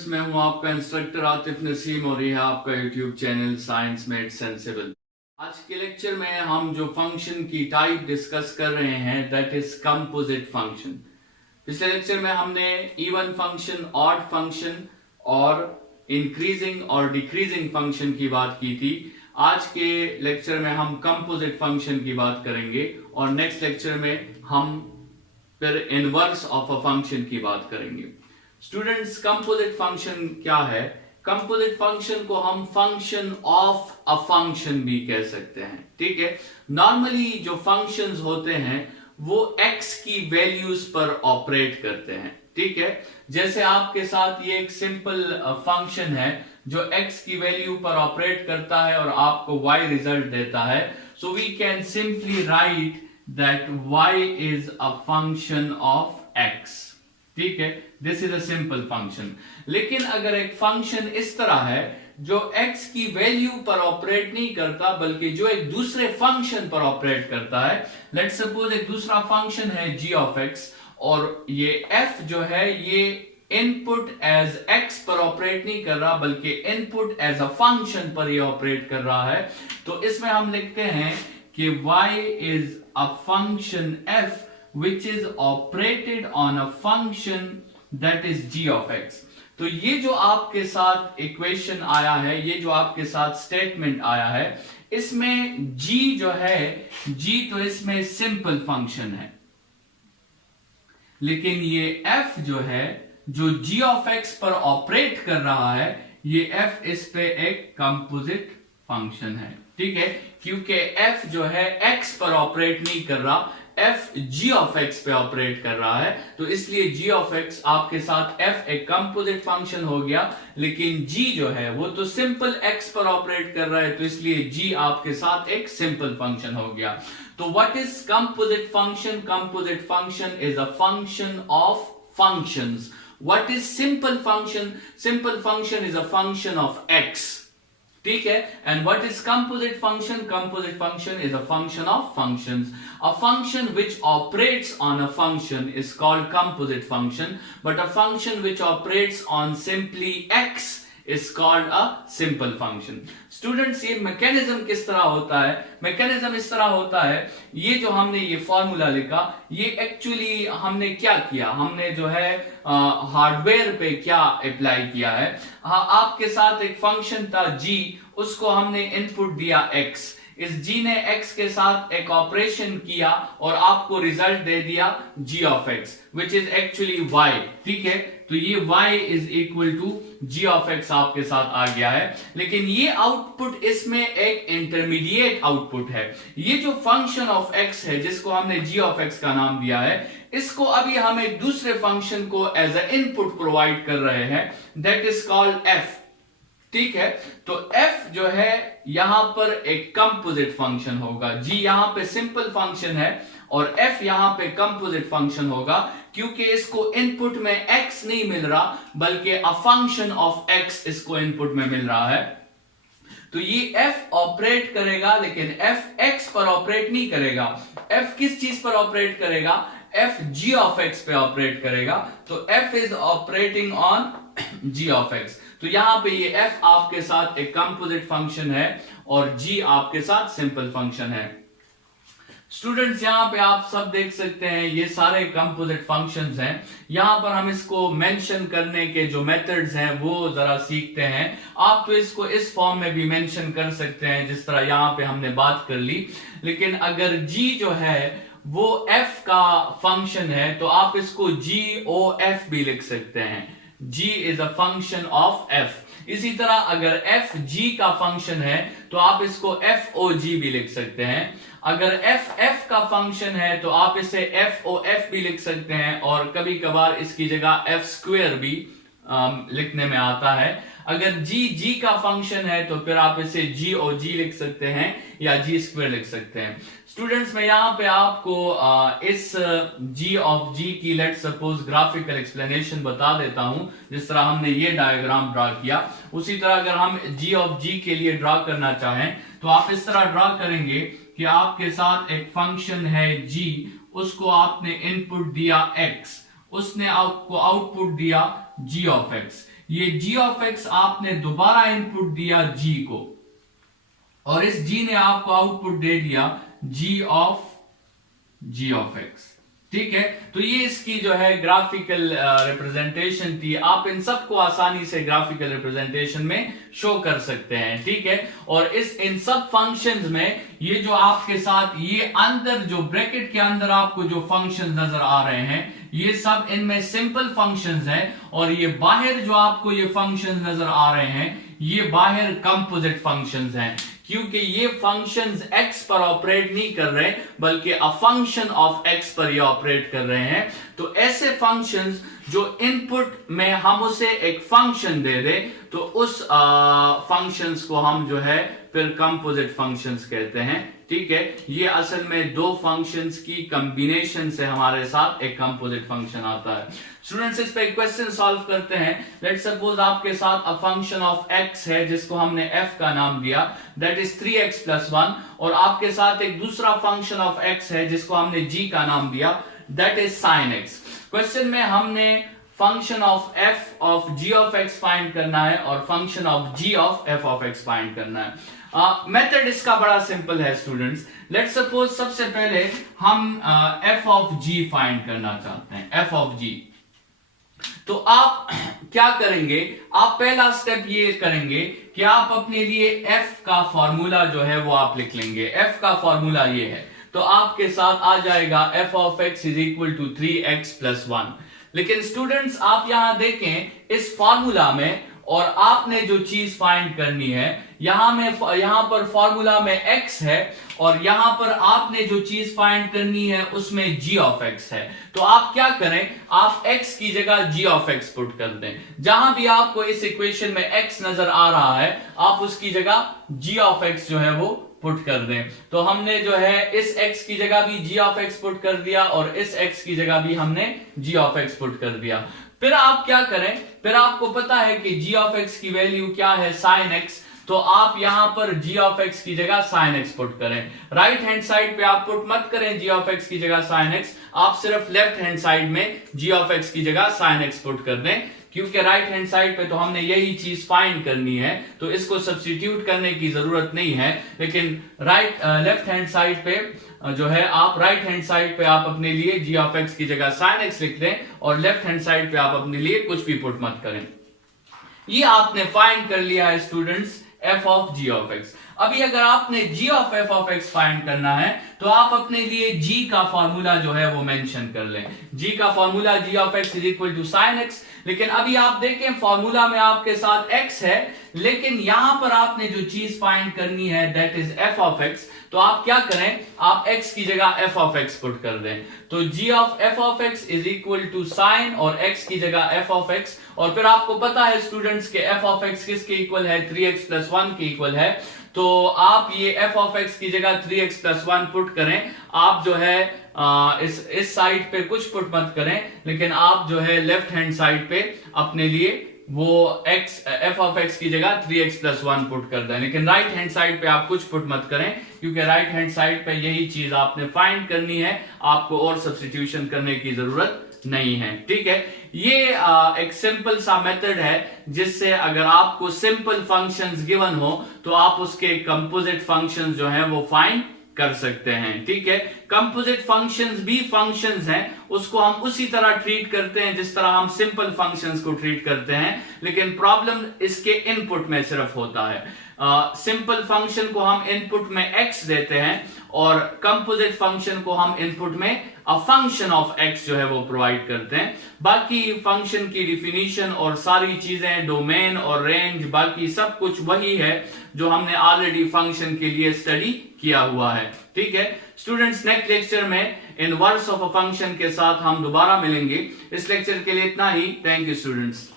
Students, मैं हूं आपका इंस्ट्रक्टर आतिफ नसीम और यह आपका YouTube channel science made sensible. आज के लेक्चर में हम जो फंक्शन की टाइप डिस्कस कर रहे हैं दैट इज कंपोजिट फंक्शन। पिछले लेक्चर में हमने इवन फंक्शन, ऑड फंक्शन और इंक्रीजिंग और डिक्रीजिंग फंक्शन की बात की थी। आज के लेक्चर में हम कंपोजिट फंक्शन की बात करेंगे और नेक्स्ट लेक्चर में हम फिर इनवर्स ऑफ अ फंक्शन की बात करेंगे। स्टूडेंट्स, कंपोजिट फंक्शन क्या है? कंपोजिट फंक्शन को हम फंक्शन ऑफ अ फंक्शन भी कह सकते हैं। ठीक है, नॉर्मली जो फंक्शंस होते हैं वो x की वैल्यूज पर ऑपरेट करते हैं। ठीक है, जैसे आपके साथ ये एक सिंपल फंक्शन है जो x की वैल्यू पर ऑपरेट करता है और आपको y रिजल्ट देता है। So we can simply write that y is a function of x। ठीक है, this is a simple function. लेकिन अगर एक फंक्शन इस तरह है जो x की वैल्यू पर ऑपरेट नहीं करता बल्कि जो एक दूसरे फंक्शन पर ऑपरेट करता है, लेट्स सपोज एक दूसरा फंक्शन है g ऑफ x और ये f जो है ये इनपुट एज x पर ऑपरेट नहीं कर रहा बल्कि इनपुट एज अ फंक्शन पर ये ऑपरेट कर रहा है, तो इसमें हम लिखते हैं कि y is a function f which is operated on a function that is g of x। तो ये जो आपके साथ इक्वेशन आया है, ये जो आपके साथ स्टेटमेंट आया है, इसमें g जो है, g तो इसमें सिंपल फंक्शन है, लेकिन ये f जो है जो g ऑफ x पर ऑपरेट कर रहा है, ये f इस पे एक कंपोजिट फंक्शन है। ठीक है, क्योंकि f जो है x पर ऑपरेट नहीं कर रहा, f g ऑफ x पे ऑपरेट कर रहा है, तो इसलिए g ऑफ x आपके साथ f एक कंपोजिट फंक्शन हो गया, लेकिन g जो है वो तो सिंपल x पर ऑपरेट कर रहा है, तो इसलिए g आपके साथ एक सिंपल फंक्शन हो गया। तो what is composite function? Composite function is a function of functions. What is simple function? Simple function is a function of x। ठीक है, and what is composite function? Composite function is a function of functions. A function which operates on a function is called composite function, but a function which operates on simply x is called a simple function। Students, ये mechanism किस तरह होता है? Mechanism इस तरह होता है, ये जो हमने ये फॉर्मूला लिखा, ये एक्चुअली हमने क्या किया, हमने जो है हार्डवेयर पे क्या अप्लाई किया है। हाँ, आपके साथ एक फंक्शन था g, उसको हमने इनपुट दिया x, इस g ने x के साथ एक ऑपरेशन किया और आपको रिजल्ट दे दिया g of x which is actually y। ठीक है, तो ये y is equal to g of x आपके साथ आ गया है, लेकिन ये आउटपुट इसमें एक इंटरमीडिएट आउटपुट है। ये जो फंक्शन ऑफ x है जिसको हमने g ऑफ x का नाम दिया है, इसको अभी हम एक दूसरे फंक्शन को एज अ इनपुट प्रोवाइड कर रहे हैं, दैट इज कॉल्ड f। ठीक है, तो f जो है यहां पर एक कंपोजिट फंक्शन होगा। g यहां पे सिंपल फंक्शन है और f यहां पे कंपोजिट फंक्शन होगा, क्योंकि इसको इनपुट में x नहीं मिल रहा बल्कि अ फंक्शन ऑफ x इसको इनपुट में मिल रहा है। तो ये f ऑपरेट करेगा, लेकिन f x पर ऑपरेट नहीं करेगा। f किस चीज पर ऑपरेट करेगा? f g ऑफ x पे ऑपरेट करेगा, तो f is operating on g of x। तो यहां पे ये f आपके साथ एक कंपोजिट फंक्शन है और g आपके साथ सिंपल फंक्शन है। स्टूडेंट्स, यहां पे आप सब देख सकते हैं ये सारे कंपोजिट फंक्शंस हैं। यहां पर हम इसको मेंशन करने के जो मेथड्स हैं वो जरा सीखते हैं। आप तो इसको इस फॉर्म में भी मेंशन कर सकते हैं जिस तरह यहां पे हमने बात कर ली, लेकिन अगर g जो है वो f का फंक्शन है तो आप इसको g o f भी लिख सकते हैं। g is a function of f। इसी तरह अगर f g का फंक्शन है तो आप इसको f o g भी लिख सकते हैं। अगर f का फंक्शन है तो आप इसे f o f भी लिख सकते हैं, और कभी कभार इसकी जगह f स्क्वायर भी लिखने में आता है। अगर g का फंक्शन है तो फिर आप इसे g o g लिख सकते हैं या g स्क्वायर लिख सकते हैं। स्टूडेंट्स, मैं यहाँ पे आपको इस g ऑफ g की लेट सपोज ग्राफिकल एक्सप्लेनेशन बता देता हूं। जिस तरह हमने ये डायग्राम ड्रा किया, उसी तरह अगर हम g ऑफ g के लिए ड्रा करना चाहें तो आप इस तरह ड्रा करेंगे कि आपके साथ एक फंक्शन है g, उसको आपने इनपुट दिया x, उसने आपको आउटपुट दिया g ऑफ x। ये g ऑफ x आपने दोबारा इनपुट दिया g को, और इस g ने आपको आउटपुट दे दिया g ऑफ x। ठीक है, तो ये इसकी जो है ग्राफिकल रिप्रेजेंटेशन थी। आप इन सबको आसानी से ग्राफिकल रिप्रेजेंटेशन में शो कर सकते हैं। ठीक है, और इन सब फंक्शंस में ये जो आपके साथ ये अंदर जो ब्रैकेट के अंदर आपको जो फंक्शंस नजर आ रहे हैं, ये सब इनमें सिंपल फंक्शंस हैं, और ये बाहर जो आपको ये फंक्शंस नजर आ रहे हैं, ये बाहर कंपोजिट फंक्शंस हैं, क्योंकि ये फंक्शंस x पर ऑपरेट नहीं कर रहे बल्कि अ फंक्शन ऑफ x पर ये ऑपरेट कर रहे हैं। तो ऐसे फंक्शंस जो इनपुट में हम उसे एक फंक्शन दे दे, तो उस फंक्शंस को हम जो है फिर कंपोजिट फंक्शंस कहते हैं। ठीक है, ये असल में दो फंक्शंस की कॉम्बिनेशन से हमारे साथ एक कंपोजिट फंक्शन आता है। स्टूडेंट्स, इस पे क्वेश्चन सॉल्व करते हैं। लेट्स सपोज आपके साथ अ फंक्शन ऑफ x है जिसको हमने f का नाम दिया, दैट इज 3x + 1, और आपके साथ एक दूसरा फंक्शन ऑफ x है जिसको हमने g का नाम दिया, that is sin x। Question में हमने function of f of g of x find करना है और function of g of f of x find करना है। मेथड इसका बड़ा सिंपल है स्टूडेंट्स। लेट्स सपोज सबसे पहले हम f ऑफ g फाइंड करना चाहते हैं, f ऑफ g। तो आप क्या करेंगे, आप पहला स्टेप ये करेंगे कि आप अपने लिए f का फॉर्मूला जो है वो आप लिख लेंगे। f का फॉर्मूला ये है, तो आपके साथ आ जाएगा f ऑफ x = 3x + 1। लेकिन स्टूडेंट्स, आप यहां देखें इस फॉर्मूला में, और आपने जो चीज फाइंड करनी है, यहां पर फॉर्मूला में x है, और यहां पर आपने जो चीज फाइंड करनी है उसमें g ऑफ x है। तो आप क्या करें, आप x की जगह g ऑफ x पुट कर दें। जहां भी आपको इस इक्वेशन में x नजर आ रहा है, आप उसकी जगह g ऑफ x जो है वो पुट कर दें। तो हमने जो है इस x की जगह भी g ऑफ x पुट कर दिया, और इस x की जगह भी हमने g ऑफ x पुट कर दिया। फिर आप क्या करें, फिर आपको पता है कि g ऑफ x की वैल्यू क्या है, sin x। तो आप यहां पर g ऑफ x की जगह sin x पुट करें। राइट हैंड साइड पे आप पुट मत करें g ऑफ x की जगह sin x, आप सिर्फ लेफ्ट हैंड साइड में g ऑफ x की जगह sin x पुट कर दें, क्योंकि राइट हैंड साइड पे तो हमने यही चीज फाइंड करनी है, तो इसको सब्स्टिट्यूट करने की जरूरत नहीं है। लेकिन लेफ्ट हैंड साइड पे जो है, आप राइट हैंड साइड पे आप अपने लिए g ऑफ x की जगह sin x लिख दें, और लेफ्ट हैंड साइड पे आप अपने लिए कुछ भी पुट मत करें। ये आपने फाइंड कर लिया है students f of g of x। अभी अगर आपने g of f of x find करना है, तो आप अपने लिए g का फॉर्मूला जो है वो मेंशन कर लें। g का formula g of x = sin x। लेकिन अभी आप देखें फॉर्मूला में आपके साथ x है, लेकिन यहां पर आपने जो चीज फाइंड करनी है that is f of x। तो आप क्या करें, आप x की जगह f ऑफ x पुट कर दें। तो g of f of x = sin, और x की जगह f ऑफ x, और फिर आपको पता है स्टूडेंट्स के f ऑफ x किसके इक्वल है, 3x + 1 के इक्वल है। तो आप ये f ऑफ x की जगह 3x + 1 पुट करें। आप जो है इस साइड पे कुछ पुट मत करें, लेकिन आप जो है लेफ्ट हैंड साइड पे अपने लिए वो f ऑफ x की जगह 3x + 1 पुट कर दें। लेकिन राइट हैंड साइड पे आप कुछ पुट मत करें, क्योंकि राइट हैंड साइड पे यही चीज आपने फाइंड करनी है, आपको और सब्स्टिट्यूशन करने की जरूरत नहीं है। ठीक है, ये एक सिंपल सा मेथड है जिससे अगर आपको सिंपल फंक्शंस गिवन हो तो आप उसके कंपोजिट फंक्शंस जो है वो फाइंड कर सकते हैं। ठीक है, कंपोजिट फंक्शंस भी फंक्शंस हैं, उसको हम उसी तरह ट्रीट करते हैं जिस तरह हम सिंपल फंक्शंस को ट्रीट करते हैं, लेकिन प्रॉब्लम इसके इनपुट में सिर्फ होता है। सिंपल फंक्शन को हम इनपुट में x देते हैं, और कंपोजिट फंक्शन को हम इनपुट में अ फंक्शन ऑफ x जो है वो प्रोवाइड करते हैं। बाकी फंक्शन की डिफिनीशन और सारी चीजें, डोमेन और रेंज, बाकी सब कुछ वही है जो हमने ऑलरेडी फंक्शन के लिए स्टडी किया हुआ है। ठीक है स्टूडेंट्स, नेक्स्ट लेक्चर में इनवर्स ऑफ अ फंक्शन के साथ हम दोबारा मिलेंगे। इस लेक्चर के लिए इतना ही। Thank you students.